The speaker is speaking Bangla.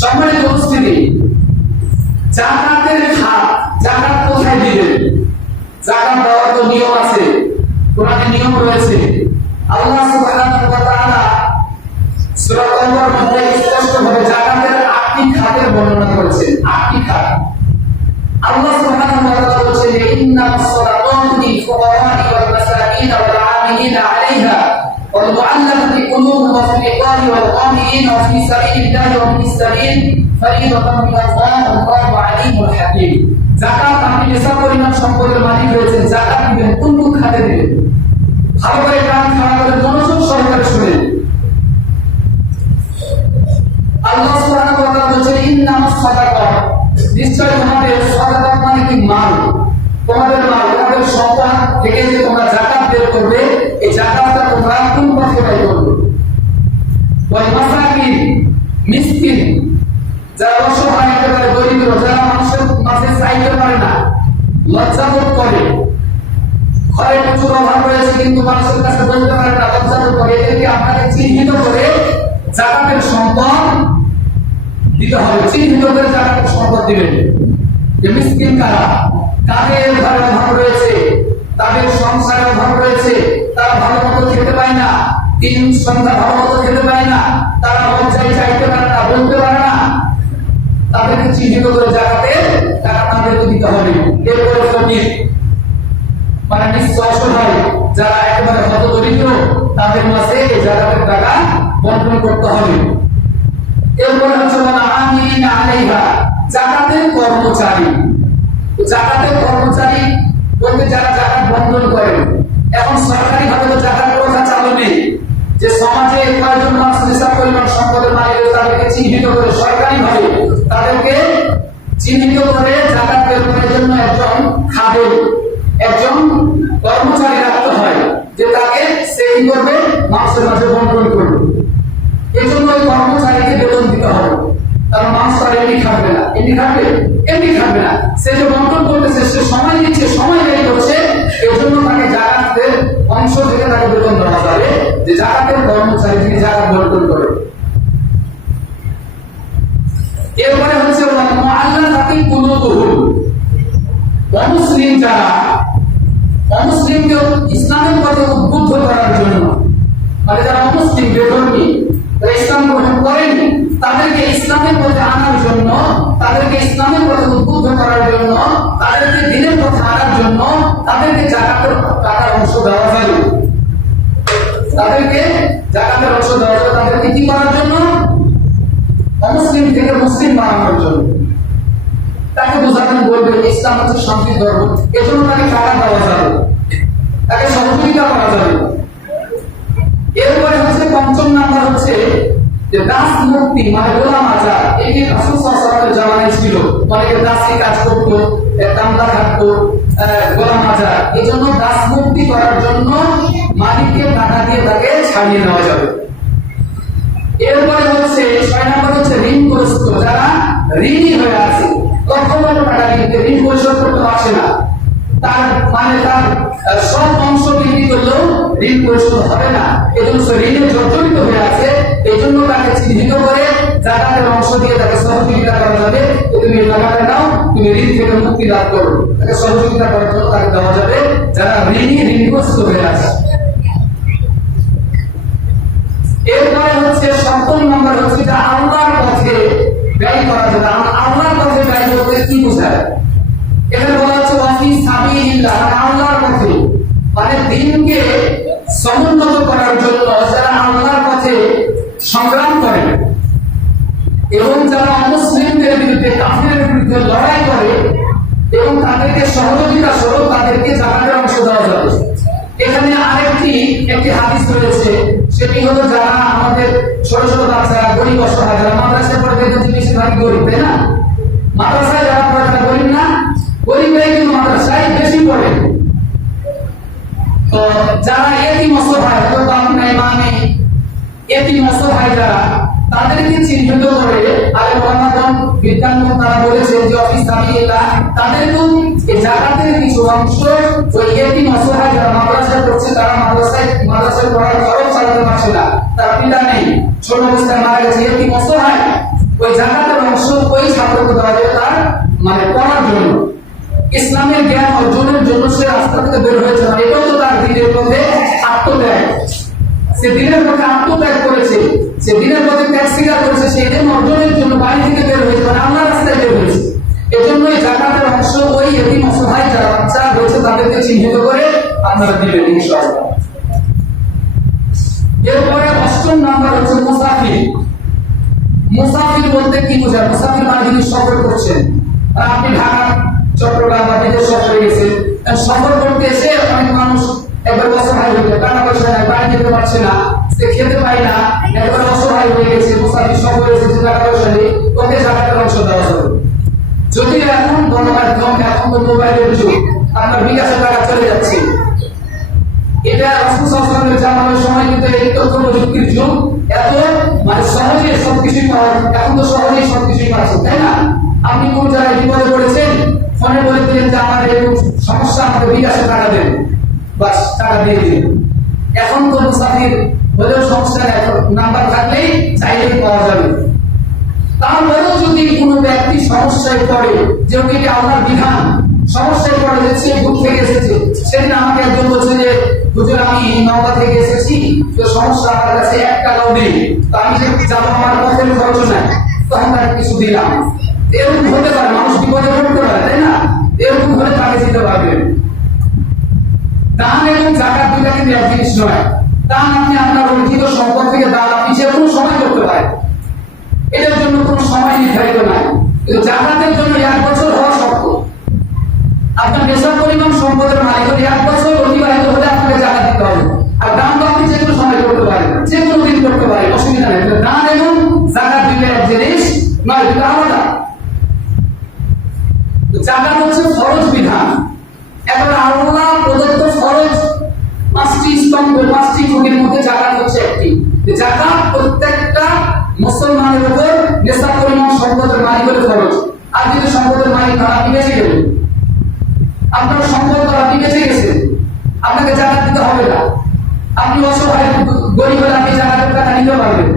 সম্মানিত উপস্থিতি, জাকাতের খাত, জাকাত কোথায় দিবেন? জাকাত দেওয়ার তো নিয়ম আছে, কোরআনে নিয়ম রয়েছে। আল্লাহ সুবহানাহু ওয়া তাআলা সূরা কমর মধ্যে স্পষ্টভাবে জাকাতের 8টি খাতের বর্ণনা করেছেন। 8টি খাত আল্লাহ সুবহানাহু ওয়া তাআলা বলেছেন, ইন্নামাস সালাতাতু লিল ফুকারা'i ওয়াল মাসাকিন ওয়াল 'আমিলিনা 'আলাইহা ওয়াল মু'আল্লাফাতি কুলুবুহুম ওয়া ফিল রিকাবি ওয়াল গামিরিনা ওয়া ফি সাবিলিল্লাহি ওয়া ফিস সাবিল ফারিদাতান মিনাল্লাহি ওয়াল্লাহু 'আলীমুল হাকীম। যাকাত, আপনি নিসাব পরিমাণ সম্পদের মালিক হয়েছেন, যাকাত দিবেন কোন কোন খাতে দিবেন? ভালো করে কান খাড়া করে মনোযোগ সহকারে শুনেন। আল্লাহ সুবহানাহু ওয়া তাআলা বলেছেন, ইন্নামাস সাদাকাত, নিশ্চয় তোমাদের সাদাকাত মানে কি? মাল, তোমাদের মাল, তোমাদের সম্পদ থেকে যে তোমরা যাকাত বের করবে, এই যাকাতটা তোমরা কোন পথে ব্যয় করবে? ওয়াল মাসাকিন, মিসকিন, যারা অসহায়, একেবারে দরিদ্র, যারা মানুষের মাঝে চাইতে পারে না, লজ্জাবোধ করে, ঘরে প্রচুর অভাব রয়েছে কিন্তু মানুষের কাছে বলতে পারে না, লজ্জাবোধ করে, এদেরকে আপনাকে চিহ্নিত করে যাকাতের সম্পদ দিতে হবে। চিহ্নিত করে যাকাতের সম্পদ দিবেন। যে মিসকিন কারা? তাদের ঘরে অভাব রয়েছে, তাদের সংসারে অভাব রয়েছে, তারা ভালো মতো খেতে পায় না, দিন সন্ধ্যা ভালো মতো খেতে পায় না, তারা লজ্জায় চাইতে পারে না, বলতে পারে না, তাদেরকে চিহ্নিত করে যাকাতের টাকা তাদেরকে দিতে হবে। এরপরে ফকির মানে নিঃস্ব অসহায়, যারা একেবারে হত দরিদ্র, তাদের মাঝে এই যাকাতের টাকা বন্টন করতে হবে। এরপরে হচ্ছে আমিলিনা আলাইহা, যাকাতের কর্মচারী। যাকাতের কর্মচারী বলতে যারা যাকাত বন্টন করেন। এখন সরকারি ভাবে তো যাকাত প্রথা চালু নেই, যে সমাজে কয়েকজন মানুষ নিসাব পরিমাণ সম্পদের মালিক, তাদেরকে চিহ্নিত করে সরকারি ভাবে তাদেরকে চিহ্নিত করে যাকাত বের করার জন্য একজন খাদেম, একজন কর্মচারী রাখতে হয়, যে তাকে সেই করবে, মানুষের মাঝে বন্টন করবে। এই জন্য ওই কর্মচারীকে বেতন দিতে হবে, কারণ মানুষ তার এমনি খাবে না, এমনি খাবে, এমনি খাবে না। সে যে বন্টন করতেছে, সে সময় দিচ্ছে, সময় ব্যয় করছে, এই জন্য তাকে যাকাতের অংশ থেকে তাকে বেতন দেওয়া যাবে, যে যাকাতের কর্মচারী তিনি যাকাত বন্টন করে। এরপরে হচ্ছে মুআল্লাফাতি কুলুবুহুম, অমুসলিম যারা, অমুসলিমকে ইসলামের পথে উদ্বুদ্ধ করার জন্য, মানে যারা অমুসলিম বেধর্মী, যারা ইসলাম গ্রহণ করেনি, তাদেরকে ইসলামের পথে আনার জন্য, তাদেরকে ইসলামের পথে উদ্বুদ্ধ করার জন্য, তাদেরকে দ্বীনের পথে আনার জন্য তাদেরকে যাকাতের টাকার অংশ দেওয়া যাবে। তাদেরকে যাকাতের অংশ দেওয়া যাবে, তাদেরকে কি করার জন্য? অমুসলিম থেকে মুসলিম বানানোর জন্য। তাকে বোঝাবেন, বলবেন ইসলাম হচ্ছে শান্তির ধর্ম, এজন্য তাকে টাকা দেওয়া যাবে, তাকে সহযোগিতা করা যাবে। এরপরে হচ্ছে পঞ্চম নাম্বার হচ্ছে যে দাস মুক্তি, মানে গোলাম আজাদ। এটি রাসূল সাল্লাল্লাহু আলাইহি ওয়াসাল্লামের জামানায় ছিল, অনেকে দাসী কাজ করতো, কামলা থাকতো, গোলাম আজাদ। এই জন্য দাস মুক্তি করার জন্য মালিককে টাকা দিয়ে তাকে ছাড়িয়ে নেওয়া যাবে। এরপরে হচ্ছে 6 নাম্বার হচ্ছে ঋণগ্রস্ত, যারা ঋণী হয়ে আছে, লক্ষ লক্ষ টাকা ঋণ পরিশোধ করতে পারছে না, তার মানে তার সব অংশ বিক্রি করলেও ঋণ পরিশোধ হবে না, এজন্য সে ঋণে জর্জরিত হয়ে আছে। এই জন্য তাকে চিহ্নিত করে যাকাতের অংশ দিয়ে তাকে সহযোগিতা করা যাবে। তুমি এই টাকাটা নাও, তুমি ঋণ থেকে মুক্তি লাভ করো, তাকে সহযোগিতা করার জন্য তাকে দেওয়া যাবে, যারা ঋণগ্রস্ত হয়ে আছে। এরপরে হচ্ছে 7 নম্বর হচ্ছে যে আল্লাহর পথে ব্যয় করা যাবে। আল্লাহর পথে ব্যয় করতে কি বোঝায়? এখানে বলা হচ্ছে ওয়াফি সাবিলিল্লাহ, আল্লাহর পথে, মানে দ্বীনকে সমুন্নত করার জন্য যারা আল্লাহর পথে সংগ্রাম করে এবং যারা অমুসলিমদের বিরুদ্ধে, কাফিরদের বিরুদ্ধে লড়াই করে এবং তাদেরকে সহযোগিতা স্বরূপ তাদেরকে যাকাতের অংশ দেওয়া যাবে। এখানে আরেকটি হাদিস রয়েছে, সেটি হলো যারা আমাদের ছোট ছোট বাচ্চারা, গরিব অসহায়, যারা মাদ্রাসায় পড়ে, বেশিরভাগ গরিব, তাই না? মাদ্রাসায় যারা পড়ে তারা গরিব না, গরিবরাই কিন্তু মাদ্রাসায় বেশি পড়ে। তো যারা এতিম অসহায়, বাপ নাই মা নেই, এতিম অসহায় যারা, তাদেরকে চিহ্নিত করে আলে ওলামাগণ, বিজ্ঞানগণ তারা বলেছেন যে অফিস সাবিলিল্লাহ, তাদেরকেও এই যাকাতের কিছু অংশ ওই এতিম অসহায় যারা মাদ্রাসায় পড়ছে, তারা মাদ্রাসায় পড়ার খরচ চালাতে পারছে না, তার পিতা নেই, ছোট অবস্থায় মারা গেছে, এতিম অসহায়, ওই যাকাতের ইসলামের জ্ঞান অর্জনের জন্য সে রাস্তা থেকে বের হয়েছে না, এটাও তো তার দিনের মধ্যে আত্মত্যাগ। সে দিনের মধ্যে আত্মত্যাগ করেছে, সে দিনের মধ্যে ত্যাগ স্বীকার করেছে, সে এদের অর্জনের জন্য বাড়ি থেকে বের হয়েছে, মানে আল্লাহ রাস্তায় বের হয়েছে। এজন্যই জাকাতের অংশ ওই এতিম অসহায় যারা বাচ্চা রয়েছে তাদেরকে চিহ্নিত করে আপনারা দিবেন ইনশাআল্লাহ। এরপরে ৮ম নাম্বার হচ্ছে মুসাফির। মুসাফির বলতে কি বোঝায়? মুসাফির মানে যিনি সফর করছেন। আর আপনি ঢাকা, চট্টগ্রাম বা বিদেশ সফরে গেছেন, সফর করতে এসে অনেক মানুষ একবার অসহায় হয়ে যায়, টাকা পয়সা নাই, বাড়ি যেতে পারছে না, সে খেতে পায় না, একবার অসহায় হয়ে গেছে, মুসাফির সফরে এসেছে, টাকা পয়সা নেই, ওকে জাকাতের অংশ দেওয়া হবে। যদি এখন গণমাধ্যম, এখন তো মোবাইলের যুগ, আপনার বিকাশে টাকা চলে যাচ্ছে, এটা রাসূল সাল্লাল্লাহু আলাইহি ওয়াসাল্লামের সময় কিন্তু এই তথ্য প্রযুক্তির যুগ, এত মানে সহজে সবকিছু পাওয়া, এখন তো সহজেই সবকিছু পাচ্ছেন, তাই না? আপনি কোন জায়গায় বিপদে পড়েছেন, ফোনে বলে দিলেন যে আমার এরকম সমস্যা, আমাকে বিকাশে টাকা দেন, বাস টাকা দিয়ে দিন। এখন তো মুসাফির হলেও সমস্যা নেই, নাম্বার থাকলেই চাইলেই পাওয়া যাবে। তারপরেও যদি কোনো ব্যক্তি সমস্যায় পড়ে, যেহেতু এটা আল্লাহর বিধান, সমস্যায় পড়ে যে সে দূর থেকে এসেছে, সেদিন আমাকে একজন বলছে যে হুজুর আমি নওগাঁ থেকে এসেছি, তো সমস্যা আমার কাছে 1 টাকাও নেই, তো আমি যে যাবো আমার পথের খরচ নাই, তখন তাকে কিছু দিলাম। এরকম হতে পারে, মানুষ বিপদে পড়তে পারে, তাই না? এরকম হলে তাকে দিতে পারবেন। দান এবং যাকাত দুইটা কিন্তু এক জিনিস নয়। দান আপনি আপনার অর্জিত সম্পদ থেকে দান আপনি যে কোনো সময় করতে পারেন, এটার জন্য কোনো সময় নির্ধারিত নাই। কিন্তু জাকাতের জন্য 1 বছর হওয়া শর্ত। আপনার নেশার পরিমাণ সম্পদের মালিক হলে 1 বছর অতিবাহিত হলে আপনাকে জাকাত দিতে হবে। আর দান তো আপনি যে কোনো সময় করতে পারেন, যে কোনো দিন করতে পারেন, অসুবিধা নেই। দান এবং জাকাত দুইটা এক জিনিস নয়, দুটো আলাদা। জাকাত হচ্ছে ফরজ বিধান। এখন আল্লাহ প্রদত্ত ফরজ 5টি স্তম্ভ, 5টি খুঁটির মধ্যে জাকাত হচ্ছে একটি। জাকাত প্রত্যেকটা মুসলমানের উপর নেশাব পরিমাণ সম্পদের মালিক হলে ফরজ। আর যদি সম্পদের মালিক না, আপনি বেঁচে গেলেন, আপনার সম্পদ আপনি বেঁচে গেছেন, আপনাকে জাকাত দিতে হবে না। আপনি অসহায় গরিব হলে আপনি জাকাতের টাকা নিতে পারবেন,